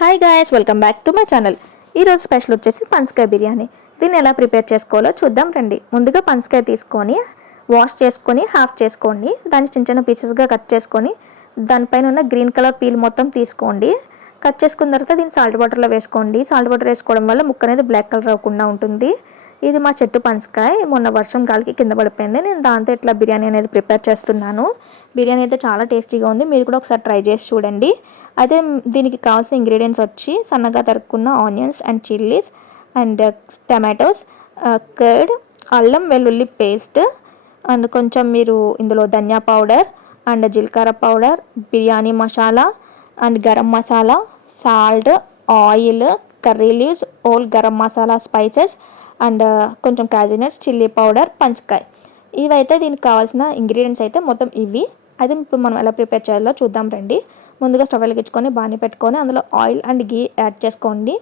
Hi guys, welcome back to my channel. ఈరోజు special వచ్చేసి పనసకాయ బిర్యానీ. దీన్ని ఎలా ప్రిపేర్ చేసుకోవాలో చూద్దాం రండి. ముందుగా పనసకాయ తీసుకొని వాష్ చేసుకొని హాఫ్ చేసుకోండి. దాన్ని చిన్న చిన్న పీసెస్గా కట్ చేసుకొని దానిపైన ఉన్న గ్రీన్ కలర్ పీల్ మొత్తం తీసుకోండి. కట్ చేసుకున్న తర్వాత దీన్ని సాల్ట్ వాటర్లో వేసుకోండి. సాల్ట్ వాటర్ వేసుకోవడం వల్ల ముక్క అనేది బ్లాక్ కలర్ అవ్వకుండా ఉంటుంది. ఇది మా చెట్టు పనసకాయ, మొన్న వర్షం గాలికి కింద పడిపోయింది. నేను దాంతో ఇట్లా బిర్యానీ అనేది ప్రిపేర్ చేస్తున్నాను. బిర్యానీ అయితే చాలా టేస్టీగా ఉంది. మీరు కూడా ఒకసారి ట్రై చేసి చూడండి. అయితే దీనికి కావాల్సిన ఇంగ్రీడియంట్స్ వచ్చి సన్నగా తరుక్కున్న onions and chillies and tomatoes, curd, అల్లం వెల్లుల్లి పేస్ట్ అండ్ కొంచెం మీరు ఇందులో ధనియా పౌడర్ అండ్ జీలకర్ర powder, biryani masala and garam masala, salt, oil, curry leaves, whole garam masala spices and కొంచెం కాజూ నట్స్, చిల్లీ పౌడర్, పంచకాయ. ఇవైతే దీనికి కావాల్సిన ఇంగ్రీడియంట్స్ అయితే మొత్తం ఇవి. అయితే ఇప్పుడు మనం ఎలా ప్రిపేర్ చేయాలో చూద్దాం రండి. ముందుగా స్టవ్ వెలిగించుకొని బాణీ పెట్టుకొని అందులో ఆయిల్ అండ్ గీ యాడ్ చేసుకోండి.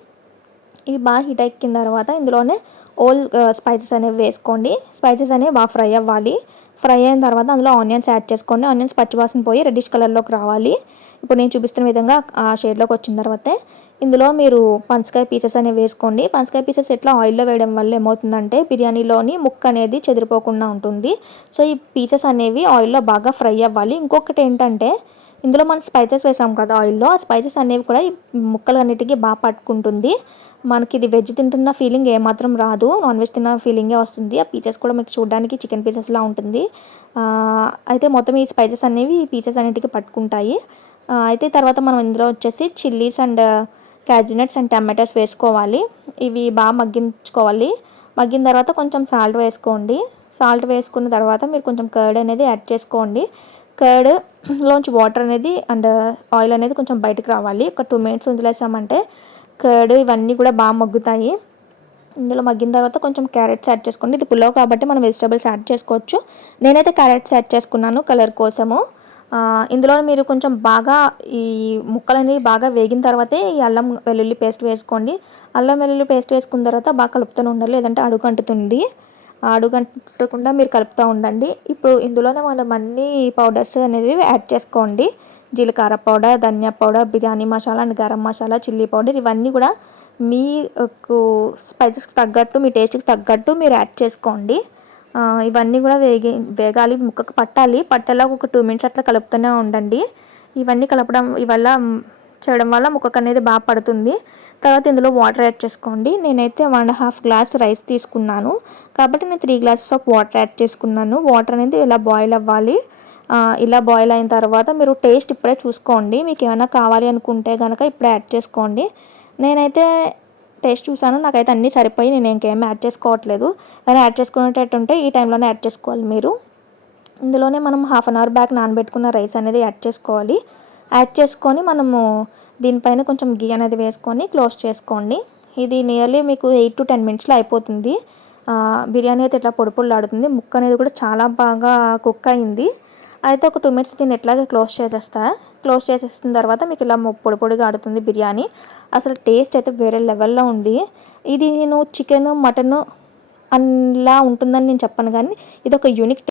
ఇవి బాగా హీట్ ఎక్కిన తర్వాత ఇందులోనే ఓల్ స్పైసెస్ అనేవి వేసుకోండి. స్పైసెస్ అనేవి బాగా ఫ్రై అవ్వాలి. ఫ్రై అయిన తర్వాత అందులో ఆనియన్స్ యాడ్ చేసుకోండి. ఆనియన్స్ పచ్చివాసన పోయి రెడ్డిష్ కలర్లోకి రావాలి. ఇప్పుడు నేను చూపిస్తున్న విధంగా ఆ షేడ్లోకి వచ్చిన తర్వాతే ఇందులో మీరు పనసకాయ పీసెస్ అనేవి వేసుకోండి. పనసకాయ పీసెస్ ఎట్లా ఆయిల్లో వేయడం వల్ల ఏమవుతుందంటే బిర్యానీలోని ముక్క అనేది చెదిరిపోకుండా ఉంటుంది. సో ఈ పీసెస్ అనేవి ఆయిల్లో బాగా ఫ్రై అవ్వాలి. ఇంకొకటి ఏంటంటే ఇందులో మనం స్పైసెస్ వేసాం కదా ఆయిల్లో, ఆ స్పైసెస్ అనేవి కూడా ఈ ముక్కలు అన్నిటికీ బాగా పట్టుకుంటుంది. మనకి ఇది వెజ్ తింటున్న ఫీలింగ్ ఏమాత్రం రాదు, నాన్ వెజ్ తిన్న ఫీలింగే వస్తుంది. ఆ పీసెస్ కూడా మీకు చూడడానికి చికెన్ పీసెస్లా ఉంటుంది. అయితే మొత్తం ఈ స్పైసెస్ అనేవి ఈ పీసెస్ అన్నిటికీ పట్టుకుంటాయి. అయితే తర్వాత మనం ఇందులో వచ్చేసి chillies and cashew nuts and tomatoes వేసుకోవాలి. ఇవి బాగా మగ్గించుకోవాలి. మగ్గిన తర్వాత కొంచెం సాల్ట్ వేసుకోండి. సాల్ట్ వేసుకున్న తర్వాత మీరు కొంచెం కర్డ్ అనేది యాడ్ చేసుకోండి. కర్డ్ లోంచి వాటర్ అనేది అండ్ ఆయిల్ అనేది కొంచెం బయటకు రావాలి. ఒక 2 minutes వదిలేసామంటే కర్డ్ ఇవన్నీ కూడా బాగా మగ్గుతాయి. ఇందులో మగ్గిన తర్వాత కొంచెం క్యారెట్స్ యాడ్ చేసుకోండి. ఇది పులావ్ కాబట్టి మనం వెజిటబుల్స్ యాడ్ చేసుకోవచ్చు. నేనైతే క్యారెట్స్ యాడ్ చేసుకున్నాను కలర్ కోసము. ఇందులో మీరు కొంచెం బాగా ఈ ముక్కలని బాగా వేగిన తర్వాతే ఈ అల్లం వెల్లుల్లి పేస్ట్ వేసుకోండి. అల్లం వెల్లుల్లి పేస్ట్ వేసుకున్న తర్వాత బాగా కలుపుతూనే ఉండాలి, లేదంటే అడుగంటుతుంది. అడుగంటకుండా మీరు కలుపుతూ ఉండండి. ఇప్పుడు ఇందులోనే మనం అన్ని పౌడర్స్ అనేది యాడ్ చేసుకోండి. జీలకర్ర పౌడర్, ధనియా powder, biryani masala and garam masala, chilli powder ఇవన్నీ కూడా మీకు స్పైసెస్కి తగ్గట్టు, మీ టేస్ట్కి తగ్గట్టు మీరు యాడ్ చేసుకోండి. ఇవన్నీ కూడా వేగాలి, ముక్కకు పట్టేలా ఒక 2 minutes అట్లా కలుపుతూనే ఉండండి. ఇవన్నీ కలపడం చేయడం వల్ల ముక్కకు అనేది బాగా పడుతుంది. తర్వాత ఇందులో వాటర్ యాడ్ చేసుకోండి. నేనైతే 1.5 glass రైస్ తీసుకున్నాను కాబట్టి నేను 3 glasses ఆఫ్ వాటర్ యాడ్ చేసుకున్నాను. వాటర్ అనేది ఇలా బాయిల్ అవ్వాలి. ఇలా బాయిల్ అయిన తర్వాత మీరు టేస్ట్ ఇప్పుడే చూసుకోండి. మీకు ఏమైనా కావాలి అనుకుంటే కనుక ఇప్పుడే యాడ్ చేసుకోండి. నేనైతే టేస్ట్ చూసాను, నాకైతే అన్నీ సరిపోయి నేను ఇంకేం యాడ్ చేసుకోవట్లేదు. కానీ యాడ్ చేసుకునేటట్టు ఉంటే ఈ టైంలోనే యాడ్ చేసుకోవాలి మీరు. ఇందులోనే మనం 1/2 hour బ్యాక్ నానబెట్టుకున్న రైస్ అనేది యాడ్ చేసుకోవాలి. యాడ్ చేసుకొని మనము దీనిపైన కొంచెం గీ అనేది వేసుకొని క్లోజ్ చేసుకోండి. ఇది నియర్లీ మీకు 8 to 10 minutesలో అయిపోతుంది. బిర్యానీ అయితే ఇట్లా పొడి పొడిలాడుతుంది. ముక్క అనేది కూడా చాలా బాగా కుక్ అయింది. అయితే ఒక 2 minutes దీన్ని ఎట్లాగే క్లోజ్ చేసేసిన తర్వాత మీకు ఇలా పొడి పొడిగా ఆడుతుంది బిర్యానీ. అసలు టేస్ట్ అయితే వేరే లెవెల్లో ఉంది. ఇది నేను చికెన్, మటన్ అలా ఉంటుందని నేను చెప్పను, కానీ ఇది ఒక యూనిక్